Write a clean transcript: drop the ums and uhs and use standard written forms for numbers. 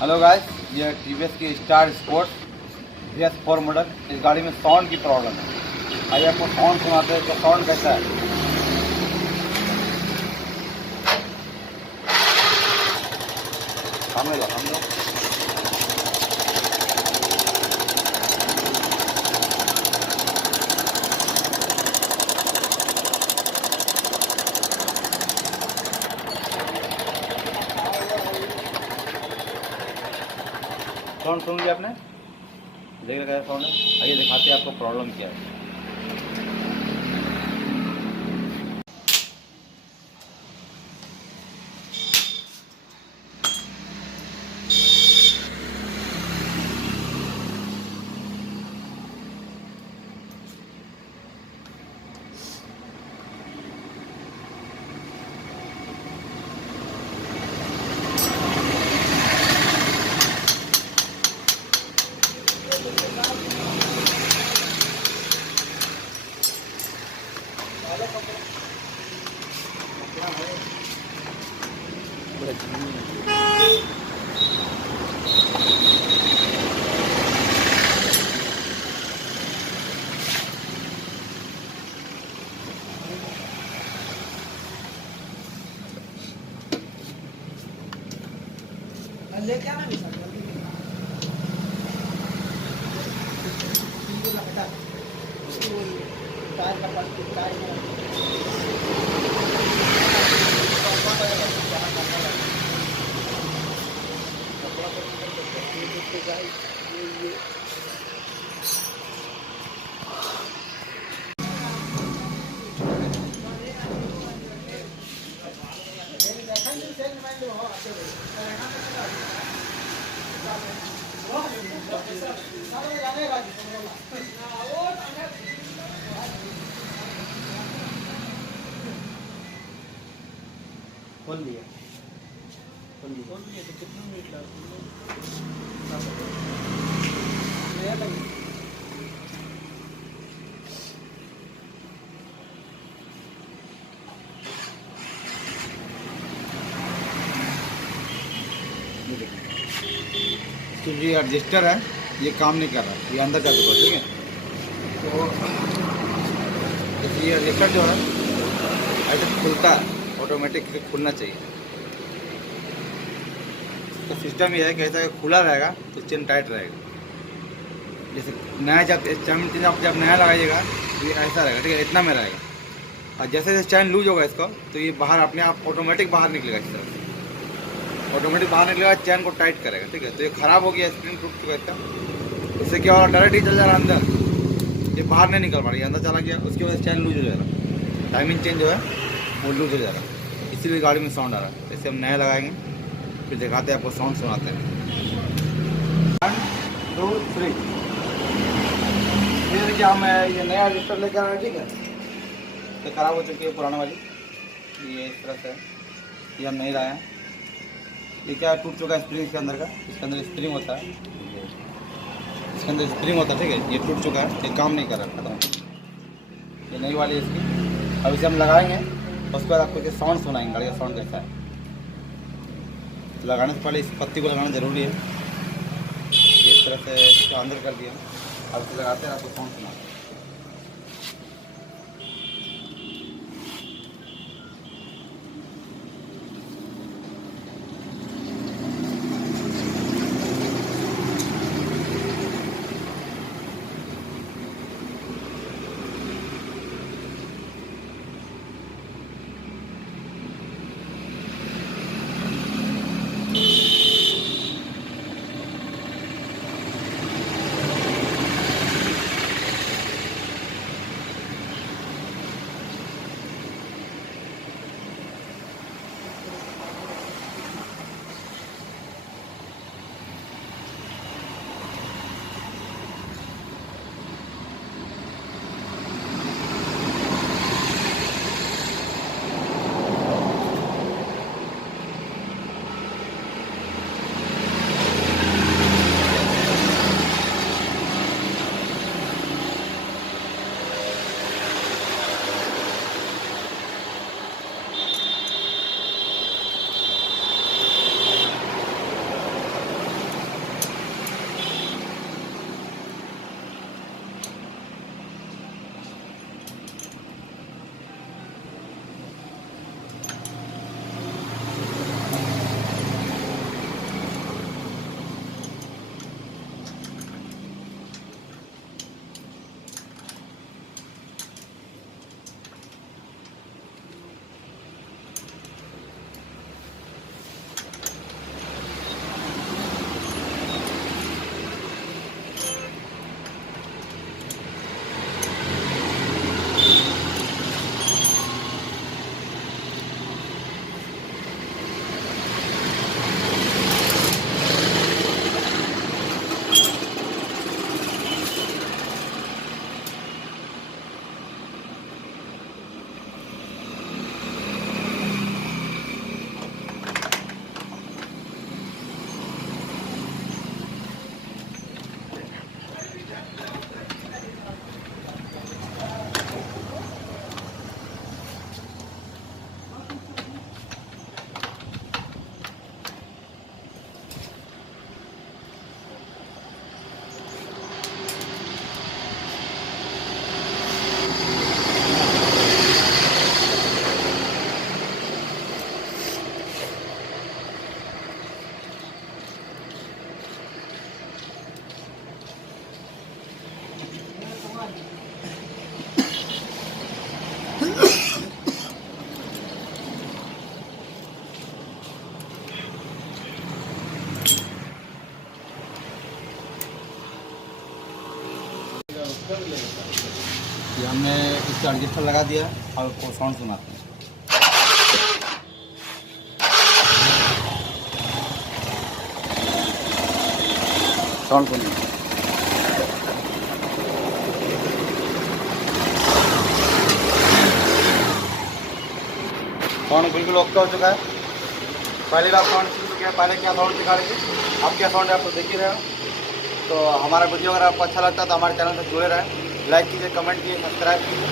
Hello guys, ये TVS की star sports VS4 model. इस गाड़ी में साउंड की प्रॉब्लम है। आइए आपको साउंड सुनाते हैं कि साउंड कैसा है। सामने लो, सामने लो। साउंड सुन लिया आपने? देख रहे कैसा साउंड है। आइए दिखाते हैं आपको प्रॉब्लम क्या है। लेके आना भी सर टायर का प्लास्टिक खोल लिया तो कितना मिनट तो ये एडजस्टर है, ये काम नहीं कर रहा, ये अंदर का चुका। ठीक है, तो ये एडजस्टर जो है ऐसे खुलता है, ऑटोमेटिक से खुलना चाहिए। तो सिस्टम ये है कि ऐसा खुला रहेगा तो चेन टाइट रहेगा। जैसे नया जब नया लगाइएगा तो ये ऐसा रहेगा। ठीक है, इतना में रहेगा। और जैसे जैसे चैन लूज होगा इसका तो ये बाहर अपने आप ऑटोमेटिक बाहर निकलेगा। इस तरह से ऑटोमेटिक बाहर निकलेगा, चैन को टाइट करेगा। ठीक है, तो ये ख़राब हो गया, स्प्रिंग टूट चुका इसका। इससे क्या हो रहा, डायरेक्ट ही चल जा रहा अंदर, ये बाहर नहीं निकल पा रहा, ये अंदर चला गया, उसकी वजह से चैन लूज हो जा रहा, टाइमिंग चेंज जो है वो लूज हो जा रहा है। इसीलिए गाड़ी में साउंड आ रहा है। जैसे हम नया लगाएंगे फिर दिखाते हैं आपको, साउंड सुनाते हैं। 1 2 3। ये देखिए, हम ये नया रजिस्टर लेकर आ रहे हैं। ठीक है, तो ख़राब हो चुकी है पुराना वाली, ये इस तरह से है। ये हम नहीं लाए हैं। ये क्या टूट चुका है स्प्रिंग के अंदर का। इसके अंदर स्प्रिंग होता है, इसके अंदर स्प्रिंग होता है। ठीक है, ये टूट चुका है, ये काम नहीं कर रहा, खत्म। ये नई वाली है इसकी। अब इसे हम लगाएंगे, उसके बाद आपको ये साउंड सुनाएंगे, गाड़ी का साउंड कैसा है। लगाने से पहले इस पत्ती को लगाना ज़रूरी है। ये इस तरह से इसको अंदर कर दिया, अब इसे लगाते हैं, आपको साउंड सुनाते हैं। ये हमने इसका रजिस्टर लगा दिया और को साउंड सुनाते हैं। साउंड सुनिए। साउंड बिल्कुल ओके हो चुका है। पहले का साउंड शुरू किया, पहले क्या साउंड दिखा रही थी, अब क्या साउंड है आप तो देख ही रहे हो। तो हमारा वीडियो अगर आपको अच्छा लगता है तो हमारे चैनल से जुड़े रहें, लाइक कीजिए, कमेंट कीजिए, सब्सक्राइब कीजिए।